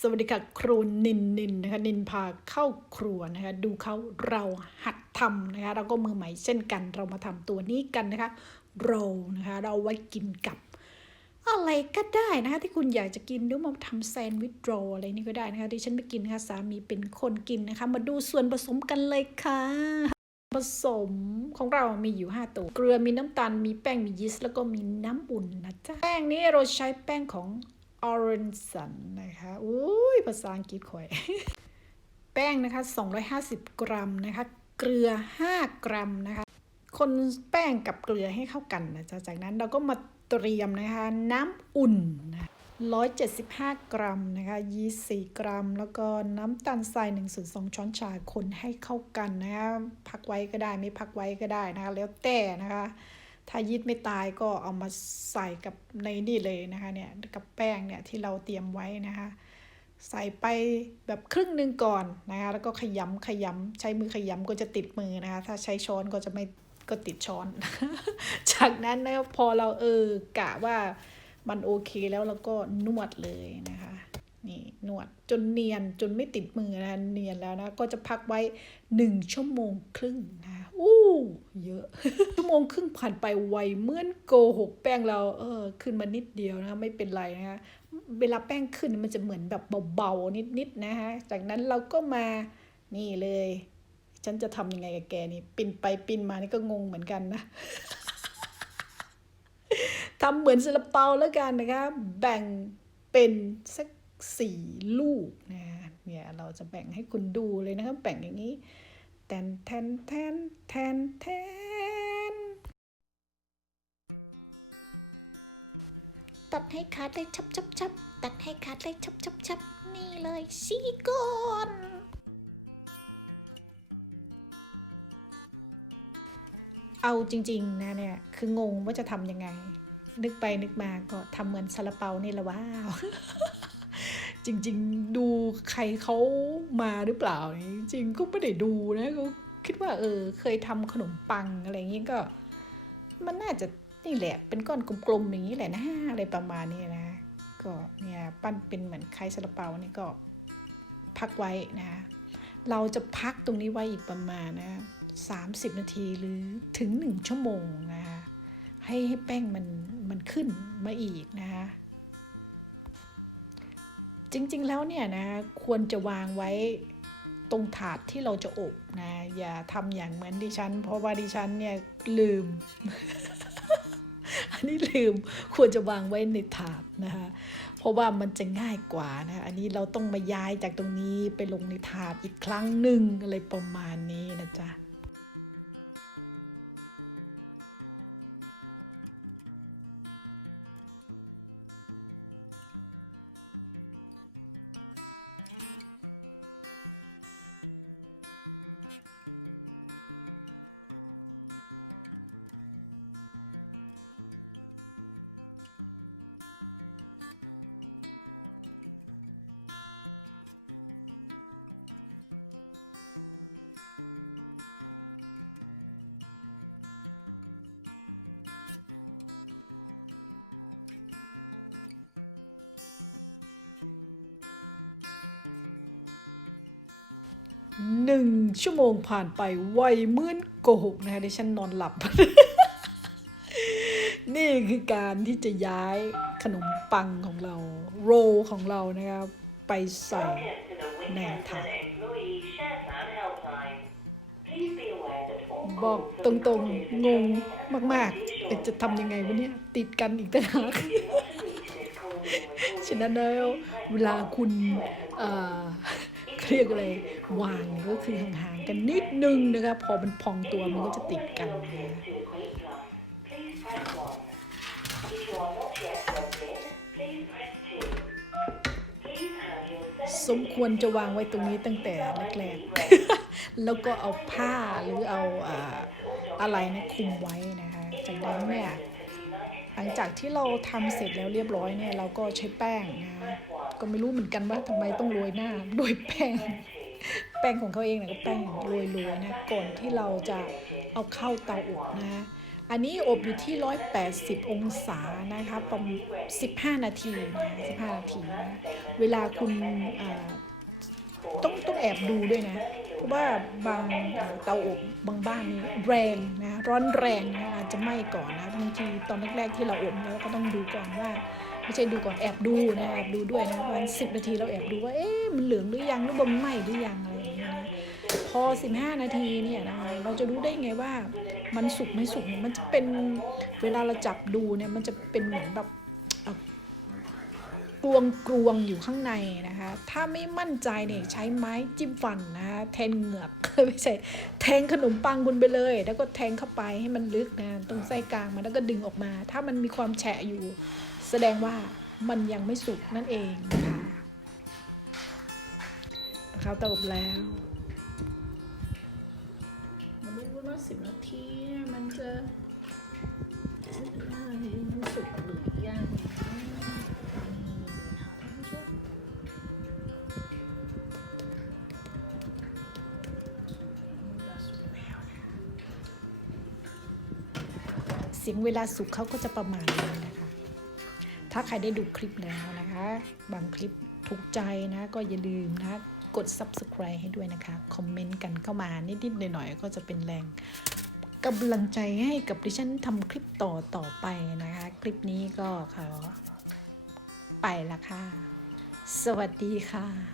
สวัสดีค่ะครูนินนินนะคะนินพาเข้าครัวนะคะดูเขาเราหัดทำนะคะเราก็มือใหม่เช่นกัน เรามาทำตัวนี้กันนะคะโรลนะคะเราไว้กินกับ อะไรก็ได้นะคะที่คุณอยากจะกินหรือมาทำแซนด์วิชโรลอะไรนี่ก็ได้นะคะที่ฉันไม่กินนะคะสามีเป็นคนกินนะคะมาดูส่วนผสมกันเลยค่ะ ผสมของเรามีอยู่ 5 ตัว เกลือมีน้ำตาลมีแป้งมียีสต์แล้วก็มีน้ำอุ่นนะจ๊ะแป้งนี้เราใช้แป้งของ Orange นนะคะอุ้ยภาษาอังกฤษข่อย แป้งนะคะ 250 กรัมนะคะ เกลือ 5 กรัมนะคะ คนแป้งกับเกลือให้เข้ากันนะจ๊ะจากนั้นเราก็มาเตรียมนะคะ น้ำอุ่นนะ175 กรัมนะคะยีสต์4กรัม แล้วก็น้ำตาลทราย1ส่วน2ช้อนชาคนให้เข้ากันนะคะ พักไว้ก็ได้ไม่พักไว้ก็ได้นะคะ แล้วแต่นะคะ ถ้ายีสต์ไม่ตายก็เอามาใส่กับในนี่เลยนะคะเนี่ยกับแป้งเนี่ยที่เราเตรียมไว้นะคะ ใส่ไปแบบครึ่งหนึ่งก่อนนะคะแล้วก็ขยำขยำใช้มือขยำก็จะติดมือนะคะ ถ้าใช้ช้อนก็จะไม่ก็ติดช้อน จากนั้นนะพอเราเออกะว่ามันโอเคแล้วเราก็นวดเลยนะคะนี่นวดจนเนียนจนไม่ติดมือนะเนียนแล้วนะก็จะพักไว้หนึ่งชั่วโมงครึ่งนะ อู้เยอะ ชั่วโมงครึ่งผ่านไปไวเหมือนโกหกแป้งเราเออขึ้นมานิดเดียวนะไม่เป็นไรนะคะเวลาแป้งขึ้นมันจะเหมือนแบบเบาๆนิดๆนะคะจากนั้นเราก็มานี่เลย ฉันจะทำยังไงกับแกนี่ปินไปปินมานี่ก็งงเหมือนกันนะทำเหมือนซาลาเปาแล้วกันนะคะ แบ่งเป็นสักสี่ลูกนะเนี่ยเราจะแบ่งให้คุณดูเลยนะครับแบ่งอย่างนี้ แทนแทนแทนแทนแทนตัดให้ขาดเลยชับชับชับตัดให้ขาดเลยชับชับชับนี่เลยซิลิโคนเอาจริงๆนะเนี่ยคืองงว่าจะทำยังไง นึกไปนึกมาก็ทำเหมือนซาลาเปานี่แหละว้าว จริง ๆ ดูใครเขามาหรือเปล่านี่จริงก็ไม่ได้ดูนะก็คิดว่าเออเคยทำขนมปังอะไรอย่างนี้ก็ มันน่าจะนี่แหละเป็นก้อนกลมๆอย่างนี้แหละนะอะไรประมาณนี้นะ ก็เนี่ยปั้นเป็นเหมือนไข่ซาลาเปานี่ก็พักไว้นะ เราจะพักตรงนี้ไว้อีกประมาณนะ30 นาทีหรือถึง 1 ชั่วโมงนะคะให้ให้แป้งมันมันขึ้นมาอีก จริงๆแล้วเนี่ยนะควรจะวางไว้ตรงถาดที่เราจะอบนะอย่าทำอย่างเหมือนดิฉัน เพราะว่าดิฉันเนี่ยลืม อันนี้ลืมควรจะวางไว้ในถาดนะคะเพราะว่ามันจะง่ายกว่านะอันนี้เราต้องมาย้ายจากตรงนี้ไปลงในถาดอีกครั้งหนึ่งอะไรประมาณ หนึ่งชั่วโมงผ่านไปไวเหมื่อนโกหกนะคะดิฉันนอนหลับ นี่คือการที่จะย้ายขนมปังของเรา โรลของเรานะครับ ไปใส่ในถาดบอกตรงๆ งงมากๆแต่จะทำยังไงวะเนี่ย ติดกันอีกต่างหากฉะนั้นแล้วเวลาคุณ เรียกอะไรวางก็คือห่างๆกันนิดนึงนะคะพอมันพองตัวมันก็จะติดกัน สมควรจะวางไว้ตรงนี้ตั้งแต่แรกๆ แล้วก็เอาผ้าหรือเอาอะไรนะคุมไว้นะคะจากนั้นเนี่ยหลังจากที่เราทำเสร็จแล้วเรียบร้อยเนี่ยเราก็ใช้แป้งนะ ก็ไม่รู้เหมือนกันว่าทำไมต้องโรยหน้าโดยแป้งแป้งของเขาเองนะก็แป้งโรยๆนะก่อนที่เราจะเอาเข้าเตาอบนะ อันนี้อบอยู่ที่ 180 องศานะคะประมาณ15 นาที15 นาที เวลาคุณต้องต้องแอบดูด้วยนะเพราะว่าบางเตาอบบางบ้านนี่แรงนะร้อนแรงนะคะจะไหม้ก่อนนะบางทีตอนแรกๆที่เราอบเราก็ต้องดูก่อนว่า ไม่ใช่ดูก่อนแอบดูนะแอบดูด้วยนะวันสินาทีเราแอบดูว่าเอ๊ะมันเหลืองหรือยังหรือว่ามันไหม้หรือยังอะไรอย่างเงี้ยนะพอ 15 นาทีเนี่ยนะคะเราจะรู้ได้ไงว่ามันสุกไม่สุกเนี่ยมันจะเป็นเวลาเราจับดูเนี่ยมันจะเป็นเหมือนแบบกลวงกลวงอยู่ข้างในนะคะ ถ้าไม่มั่นใจเนี่ยใช้ไม้จิ้มฟันนะ แทงเหงือกไม่ใช่แทงขนมปังคุณไปเลย แล้วก็แทงเข้าไปให้มันลึกนะตรงไส้กลางมันแล้วก็ดึงออกมา ถ้ามันมีความแฉะอยู่ แสดงว่ามันยังไม่สุกนั่นเองค่ะข้าวตอบแล้ว สียงเวลาสุกเขาก็จะประมาณนี้นะคะ ถ้าใครได้ดูคลิปแล้วนะคะ บางคลิปถูกใจนะก็อย่าลืมนะกด subscribe ให้ด้วยนะคะ คอมเมนต์กันเข้ามานิดๆหน่อยๆก็จะเป็นแรงกำลังใจให้กับดิฉันทำคลิปต่อต่อไปนะคะ คลิปนี้ก็ค่ะไปละค่ะ สวัสดีค่ะ